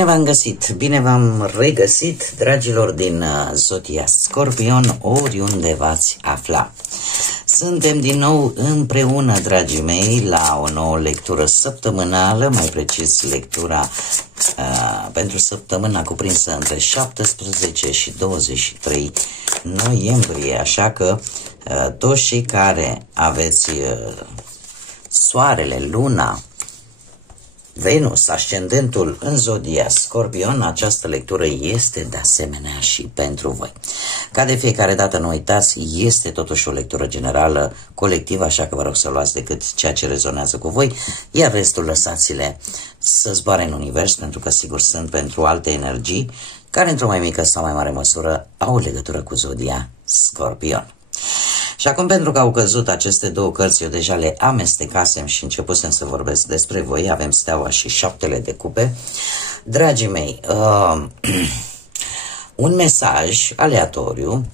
Bine v-am găsit, bine v-am regăsit, dragilor din Zodia Scorpion, oriunde v-ați afla. Suntem din nou împreună, dragii mei, la o nouă lectură săptămânală, mai precis lectura pentru săptămâna cuprinsă între 17 și 23 noiembrie, așa că toți cei care aveți soarele, luna, Venus, ascendentul în Zodia Scorpion, această lectură este de asemenea și pentru voi. Ca de fiecare dată, nu uitați, este totuși o lectură generală, colectivă, așa că vă rog să luați decât ceea ce rezonează cu voi, iar restul lăsați-le să zboare în univers, pentru că sigur sunt pentru alte energii, care într-o mai mică sau mai mare măsură au legătură cu Zodia Scorpion. Și acum, pentru că au căzut aceste două cărți, eu deja le amestecasem și începusem să vorbesc despre voi, avem Steaua și Șaptele de Cupe. Dragii mei, un mesaj aleatoriu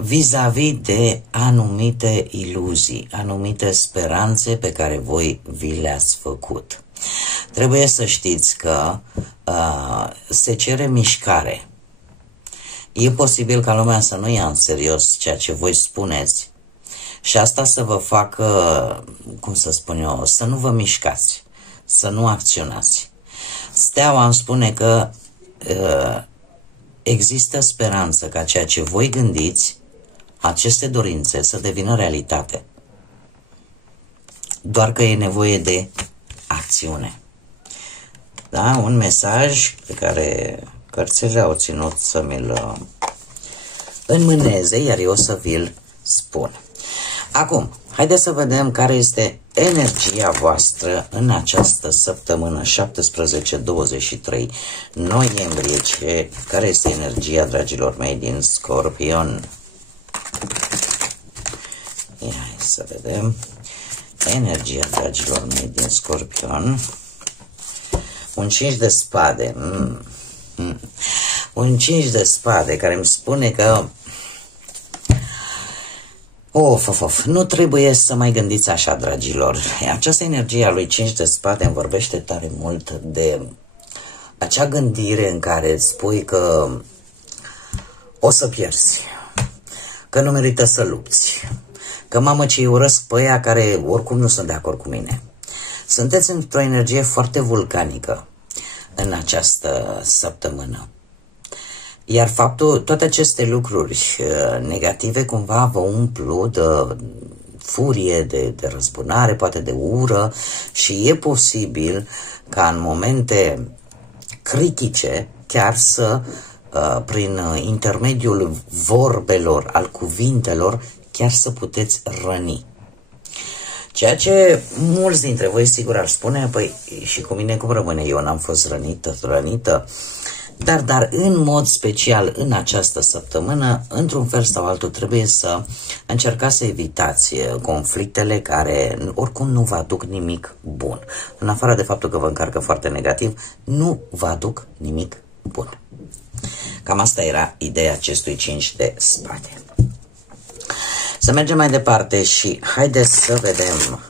vis-a-vis de anumite iluzii, anumite speranțe pe care voi vi le-ați făcut. Trebuie să știți că se cere mișcare. E posibil ca lumea să nu ia în serios ceea ce voi spuneți și asta să vă facă, cum să spun eu, să nu vă mișcați, să nu acționați. Steaua îmi spune că există speranță ca ceea ce voi gândiți, aceste dorințe, să devină realitate. Doar că e nevoie de acțiune. Da? Un mesaj pe care cărțile au ținut să mi-l înmâneze, iar eu să vi-l spun. Acum, haideți să vedem care este energia voastră în această săptămână 17-23 noiembrie. Care este energia, dragilor mei, din Scorpion? Hai să vedem. Energia, dragilor mei, din Scorpion. Un 5 de spade. Un 5 de spade care îmi spune că nu trebuie să mai gândiți așa, dragilor. Această energie a lui 5 de spade îmi vorbește tare mult de acea gândire în care îți spui că o să pierzi, că nu merită să lupți, că mamă ce urăsc pe aia care oricum nu sunt de acord cu mine. Sunteți într-o energie foarte vulcanică în această săptămână. Iar faptul, toate aceste lucruri negative cumva vă umplu de furie, de răzbunare, poate de ură și e posibil ca în momente critice chiar să, prin intermediul vorbelor, al cuvintelor, chiar să puteți răni. Ceea ce mulți dintre voi sigur ar spune, păi și cu mine cum rămâne, eu n-am fost rănită, dar în mod special în această săptămână, într-un fel sau altul, trebuie să încercați să evitați conflictele care oricum nu vă aduc nimic bun. În afară de faptul că vă încarcă foarte negativ, nu vă aduc nimic bun. Cam asta era ideea acestui 5 de spade. Să mergem mai departe și haideți să vedem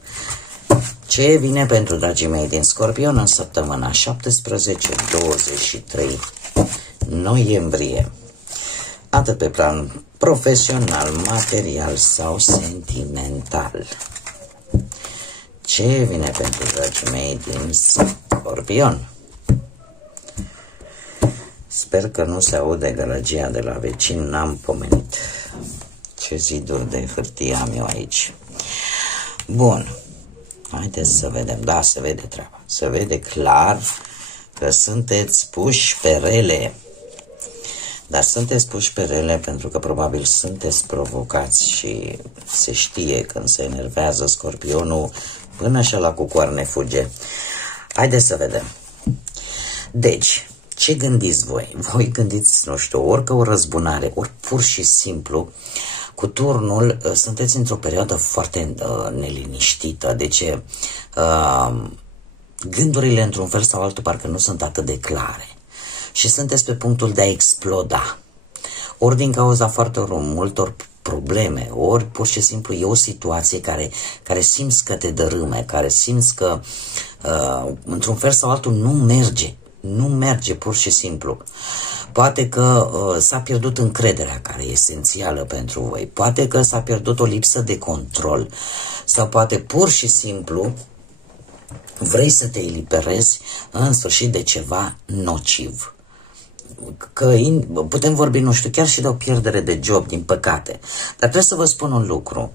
ce vine pentru dragii mei din Scorpion în săptămâna 17-23 noiembrie. Atât pe plan profesional, material sau sentimental. Ce vine pentru dragii mei din Scorpion? Sper că nu se aude gălăgia de la vecin, n-am pomenit. Ce ziduri de hârtie am eu aici. Bun. Haideți să vedem. Da, se vede treaba. Se vede clar că sunteți puși pe rele. Dar sunteți puși pe rele pentru că probabil sunteți provocați și se știe când se enervează Scorpionul, până și ăla cu coarne fuge. Haideți să vedem. Deci, ce gândiți voi? Voi gândiți, nu știu, orică o răzbunare, ori pur și simplu cu turnul sunteți într-o perioadă foarte neliniștită, deci gândurile într-un fel sau altul parcă nu sunt atât de clare și sunteți pe punctul de a exploda, ori din cauza foarte multor probleme, ori pur și simplu e o situație care simți că te dărâme, care simți că într-un fel sau altul nu nu merge pur și simplu. Poate că s-a pierdut încrederea care e esențială pentru voi. Poate că s-a pierdut o lipsă de control. Sau poate pur și simplu vrei să te eliberezi în sfârșit de ceva nociv. Că putem vorbi, nu știu, chiar și de o pierdere de job, din păcate. Dar trebuie să vă spun un lucru.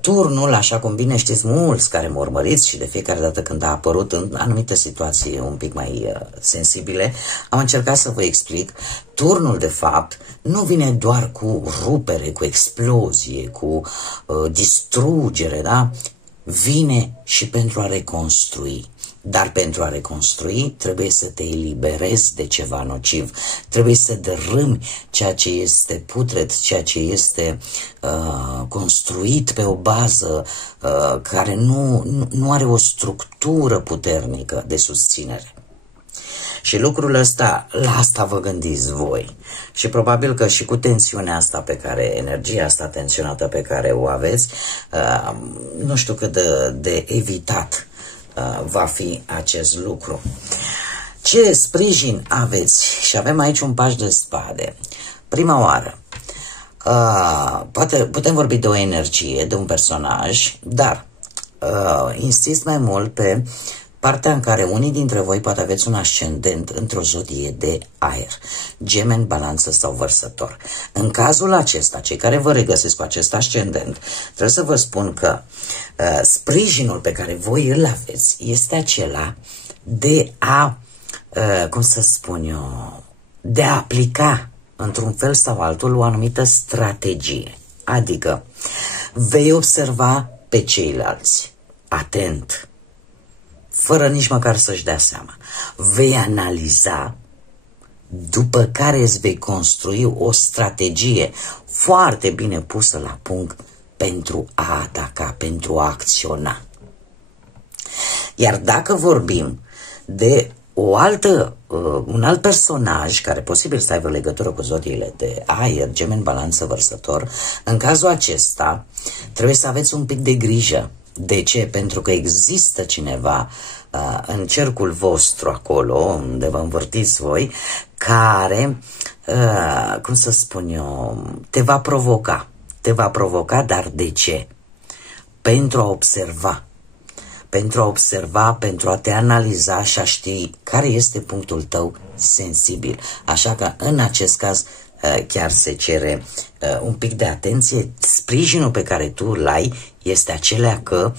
Turnul, așa cum bine știți mulți care mă urmăriți și de fiecare dată când a apărut în anumite situații un pic mai sensibile, am încercat să vă explic, turnul de fapt nu vine doar cu rupere, cu explozie, cu distrugere, da? Vine și pentru a reconstrui. Dar pentru a reconstrui trebuie să te eliberezi de ceva nociv, trebuie să dărâmi ceea ce este putred, ceea ce este construit pe o bază care nu are o structură puternică de susținere. Și lucrul ăsta, la asta vă gândiți voi. Și probabil că și cu tensiunea asta pe care, energia asta tensionată pe care o aveți, nu știu cât de evitat va fi acest lucru. Ce sprijin aveți? Și avem aici un paș de spade. Prima oară, putem vorbi de o energie, de un personaj, dar insist mai mult pe partea în care unii dintre voi poate aveți un ascendent într-o zodie de aer, Gemeni, Balanță sau Vărsător. În cazul acesta, cei care vă regăsesc cu acest ascendent, trebuie să vă spun că sprijinul pe care voi îl aveți este acela de a, cum să spun eu, de a aplica într-un fel sau altul o anumită strategie. Adică vei observa pe ceilalți, atent, fără nici măcar să-și dea seama. Vei analiza, după care îți vei construi o strategie foarte bine pusă la punct pentru a ataca, pentru a acționa. Iar dacă vorbim de un alt personaj care posibil să aibă legătură cu zodiile de aer, Gemeni, Balanță, Vărsător, în cazul acesta trebuie să aveți un pic de grijă. De ce? Pentru că există cineva în cercul vostru acolo, unde vă învârtiți voi, care, cum să spun eu, te va provoca. Te va provoca, dar de ce? Pentru a observa. Pentru a observa, pentru a te analiza și a ști care este punctul tău sensibil. Așa că, în acest caz, chiar se cere un pic de atenție. Sprijinul pe care tu îl ai este acela că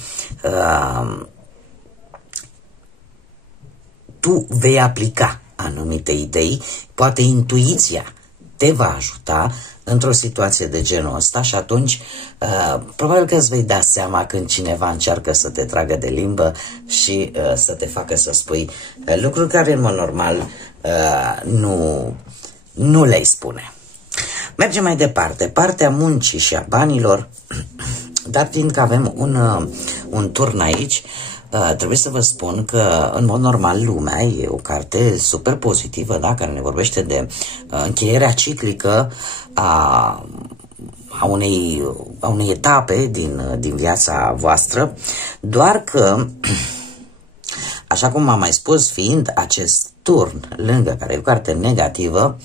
tu vei aplica anumite idei, poate intuiția te va ajuta într-o situație de genul ăsta și atunci probabil că îți vei da seama când cineva încearcă să te tragă de limbă și să te facă să spui lucruri care în mod normal nu le-ai spune. Mergem mai departe, partea muncii și a banilor, dar fiindcă avem un turn aici, trebuie să vă spun că în mod normal lumea e o carte super pozitivă, da? Care ne vorbește de încheierea ciclică a unei etape din viața voastră, doar că, așa cum am mai spus, fiind acest turn lângă, care e o carte negativă,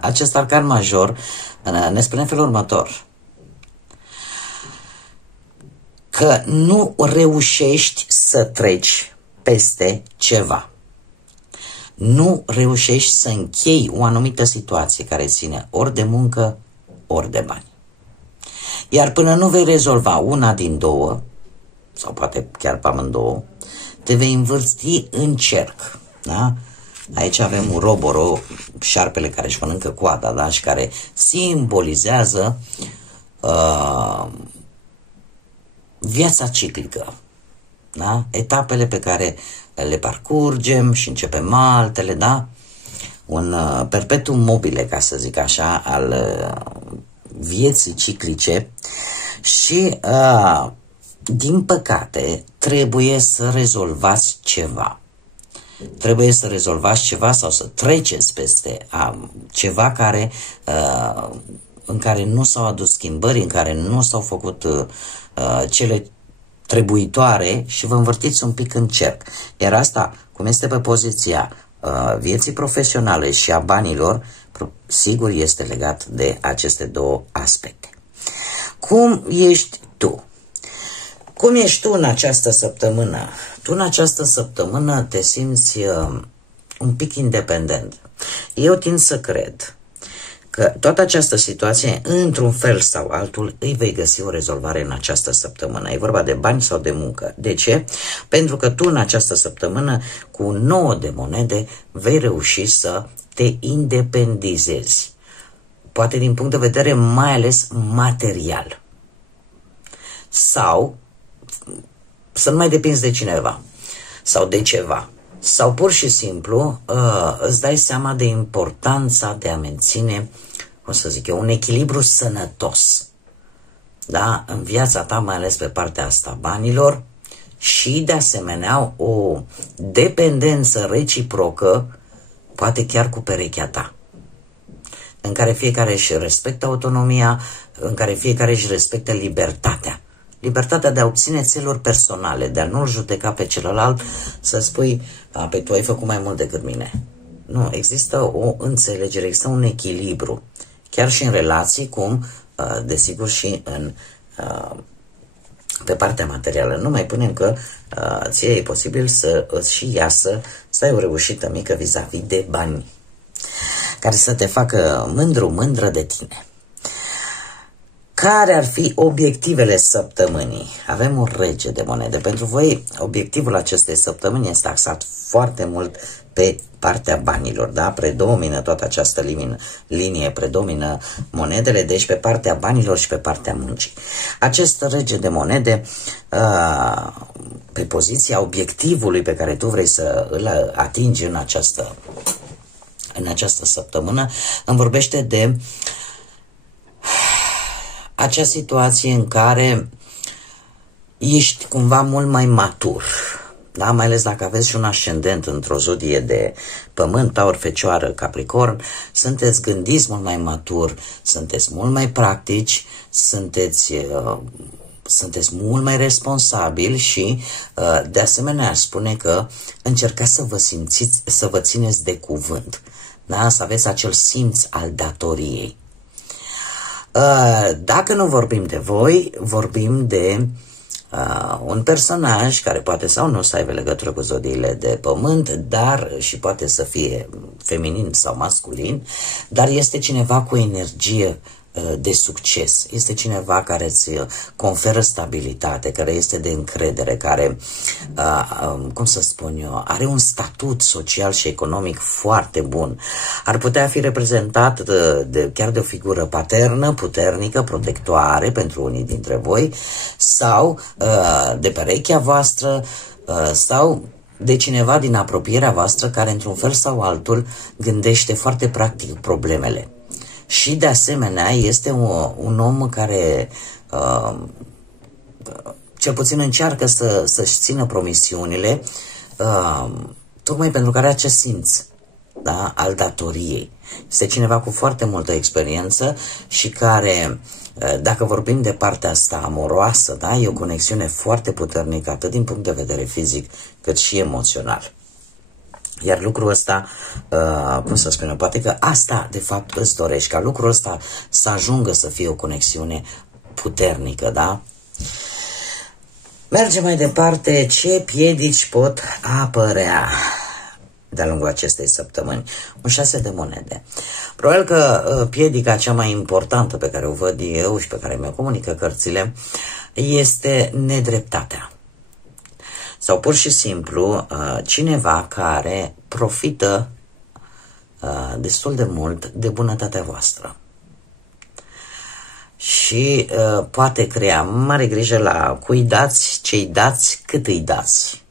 acest arcan major ne spune în felul următor: că nu reușești să treci peste ceva. Nu reușești să închei o anumită situație care ține ori de muncă, ori de bani. Iar până nu vei rezolva una din două, sau poate chiar pe amândouă, te vei învârti în cerc. Da? Aici avem un roboro, șarpele care își mănâncă coada, da? Și care simbolizează viața ciclică, da? Etapele pe care le parcurgem și începem altele, da? Un perpetuum mobile, ca să zic așa, al vieții ciclice și, din păcate, trebuie să rezolvați ceva. Trebuie să rezolvați ceva sau să treceți peste ceva care, în care nu s-au adus schimbări, în care nu s-au făcut cele trebuitoare și vă învârtiți un pic în cerc. Iar asta, cum este pe poziția vieții profesionale și a banilor, sigur este legat de aceste două aspecte. Cum ești tu? Cum ești tu în această săptămână? Tu în această săptămână te simți un pic independent. Eu tind să cred că toată această situație, într-un fel sau altul, îi vei găsi o rezolvare în această săptămână. E vorba de bani sau de muncă. De ce? Pentru că tu în această săptămână, cu 9 de monede, vei reuși să te independizezi. Poate din punct de vedere mai ales material. Sau să nu mai depinzi de cineva sau de ceva. Sau pur și simplu îți dai seama de importanța de a menține, cum să zic eu, un echilibru sănătos, da? În viața ta, mai ales pe partea asta banilor, și de asemenea o dependență reciprocă, poate chiar cu perechea ta, în care fiecare își respectă autonomia, în care fiecare își respectă libertatea. Libertatea de a obține țeluri personale, de a nu-l judeca pe celălalt, să spui, pe tu ai făcut mai mult decât mine. Nu, există o înțelegere, există un echilibru, chiar și în relații, cum, desigur, și pe partea materială. Numai până că ție e posibil să îți și iasă, să ai o reușită mică vis-a-vis de bani, care să te facă mândru-mândră de tine. Care ar fi obiectivele săptămânii? Avem un rege de monede. Pentru voi, obiectivul acestei săptămâni este axat foarte mult pe partea banilor, da? Predomină toată această linie, predomină monedele, deci pe partea banilor și pe partea muncii. Acest rege de monede, pe poziția obiectivului pe care tu vrei să îl atingi în această săptămână, îmi vorbește de acea situație în care ești cumva mult mai matur, da? Mai ales dacă aveți și un ascendent într-o zodie de pământ, taur, fecioară, capricorn, sunteți gândiți mult mai matur, sunteți mult mai practici, sunteți mult mai responsabili și de asemenea aș spune că încercați să vă țineți de cuvânt, da? Să aveți acel simț al datoriei. Dacă nu vorbim de voi, vorbim de un personaj care poate sau nu să aibă legătură cu zodiile de pământ, dar și poate să fie feminin sau masculin, dar este cineva cu energie de succes. Este cineva care îți conferă stabilitate, care este de încredere, care, cum să spun eu, are un statut social și economic foarte bun. Ar putea fi reprezentat chiar de o figură paternă, puternică, protectoare pentru unii dintre voi, sau de perechea voastră, sau de cineva din apropierea voastră care într-un fel sau altul gândește foarte practic problemele. Și de asemenea este un om care cel puțin încearcă să-și țină promisiunile, tocmai pentru că are acest simț, da, al datoriei. Este cineva cu foarte multă experiență și care, dacă vorbim de partea asta amoroasă, da, e o conexiune foarte puternică atât din punct de vedere fizic cât și emoțional. Iar lucrul ăsta, cum să spun, poate că asta de fapt îți dorești, ca lucrul ăsta să ajungă să fie o conexiune puternică, da? Mergem mai departe. Ce piedici pot apărea de-a lungul acestei săptămâni? Un 6 de monede. Probabil că piedica cea mai importantă pe care o văd eu și pe care mi-o comunică cărțile este nedreptatea. Sau pur și simplu cineva care profită destul de mult de bunătatea voastră. Și poate crea mare grijă la cui dați, ce-i dați, cât îi dați.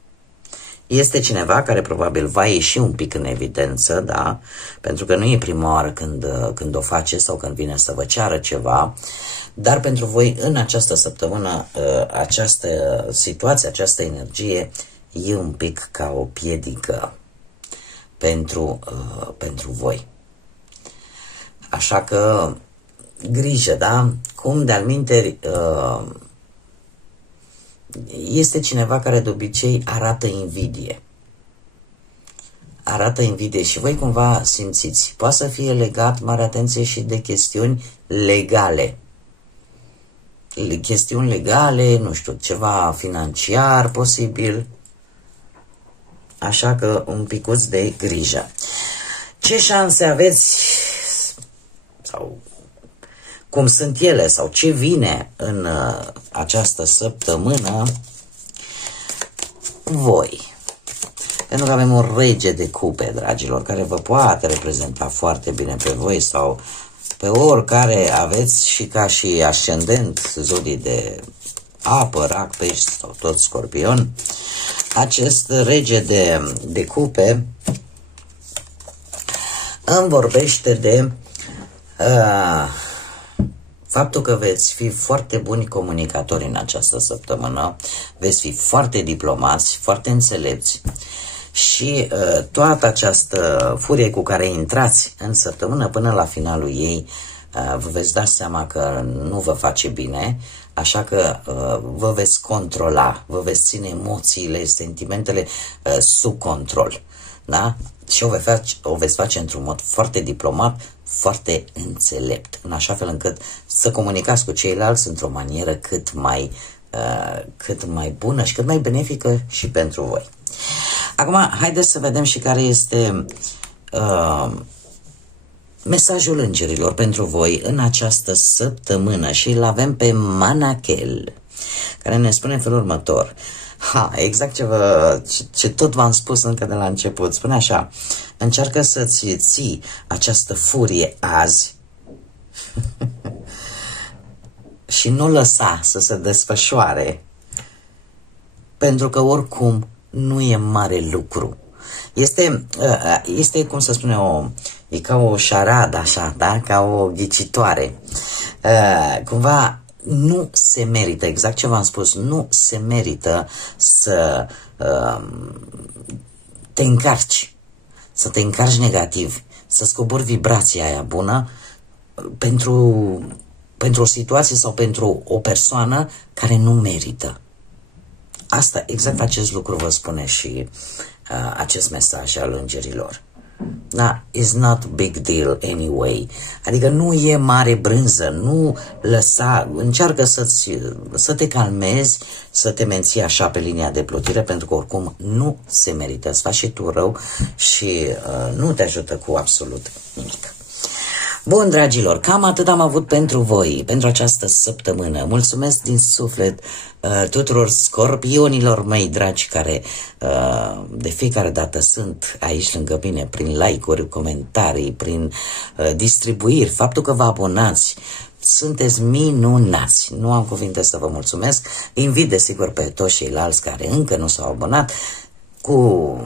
Este cineva care probabil va ieși un pic în evidență, da? Pentru că nu e prima oară când o face sau când vine să vă ceară ceva, dar pentru voi în această săptămână această situație, această energie e un pic ca o piedică pentru voi. Așa că grijă, da? Cum de-al minteri este cineva care de obicei arată invidie. Arată invidie și voi cumva simțiți. Poate să fie legat, mare atenție, și de chestiuni legale. Chestiuni legale, nu știu, ceva financiar posibil. Așa că un picuț de grijă. Ce șanse aveți, sau cum sunt ele, sau ce vine în această săptămână? Voi. Pentru că avem un rege de cupe, dragilor, care vă poate reprezenta foarte bine pe voi sau pe oricare aveți și ca și ascendent zodii de apă, rac, pești sau tot scorpion. Acest rege de cupe îmi vorbește de faptul că veți fi foarte buni comunicatori în această săptămână, veți fi foarte diplomați, foarte înțelepți și toată această furie cu care intrați în săptămână până la finalul ei, vă veți da seama că nu vă face bine, așa că vă veți controla, vă veți ține emoțiile, sentimentele sub control. Da? Și o veți face într-un mod foarte diplomat, foarte înțelept, în așa fel încât să comunicați cu ceilalți într-o manieră cât mai bună și cât mai benefică și pentru voi. Acum, haideți să vedem și care este mesajul îngerilor pentru voi în această săptămână și îl avem pe Manachel, care ne spune în felul următor. Exact ce tot v-am spus încă de la început. Spune așa: încearcă să-ți ții această furie azi și nu lăsa să se desfășoare, pentru că oricum nu e mare lucru. Este cum să spune, e ca o șaradă așa, da? Ca o ghicitoare. Cumva nu se merită, exact ce v-am spus, nu se merită să te încarci, să te încarci negativ, să scobori vibrația aia bună pentru o situație sau pentru o persoană care nu merită. Asta, exact acest lucru vă spune și acest mesaj al îngerilor. Da, it's not big deal anyway. Adică nu e mare brânză, nu lăsa, încearcă să te calmezi, să te menții așa pe linia de plutire, pentru că oricum nu se merită, îți faci și tu rău și nu te ajută cu absolut nimic. Bun, dragilor, cam atât am avut pentru voi, pentru această săptămână. Mulțumesc din suflet tuturor scorpionilor mei dragi care de fiecare dată sunt aici lângă mine prin like-uri, comentarii, prin distribuiri, faptul că vă abonați. Sunteți minunați. Nu am cuvinte să vă mulțumesc. Invit desigur pe toți ceilalți care încă nu s-au abonat cu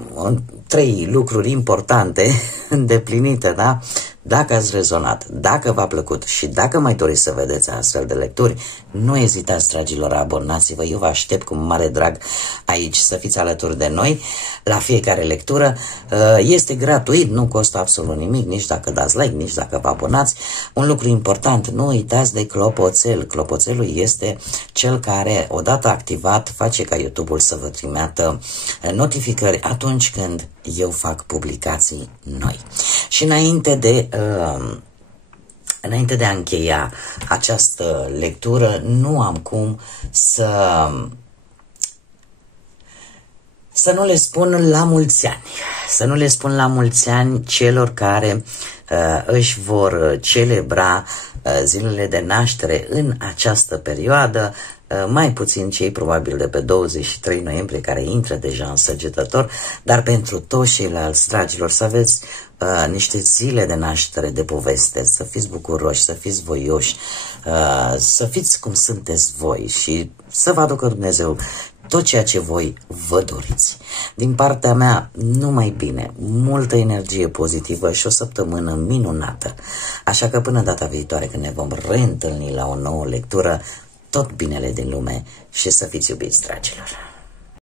3 lucruri importante îndeplinite, da? Dacă ați rezonat, dacă v-a plăcut și dacă mai doriți să vedeți astfel de lecturi, nu ezitați, dragilor, abonați-vă. Eu vă aștept cu mare drag aici să fiți alături de noi la fiecare lectură. Este gratuit, nu costă absolut nimic, nici dacă dați like, nici dacă vă abonați. Un lucru important, nu uitați de clopoțel. Clopoțelul este cel care, odată activat, face ca YouTube-ul să vă trimită notificări atunci când eu fac publicații noi. Și înainte de a încheia această lectură, nu am cum să nu le spun la mulți ani. Să nu le spun la mulți ani celor care își vor celebra zilele de naștere în această perioadă, mai puțin cei probabil de pe 23 noiembrie care intră deja în Săgetător, dar pentru toți ceilalți, dragilor, să aveți niște zile de naștere de poveste, să fiți bucuroși, să fiți voioși, să fiți cum sunteți voi și să vă aducă Dumnezeu tot ceea ce voi vă doriți. Din partea mea, numai bine, multă energie pozitivă și o săptămână minunată. Așa că până data viitoare, când ne vom reîntâlni la o nouă lectură, tot binele din lume și să fiți iubiți, dragilor!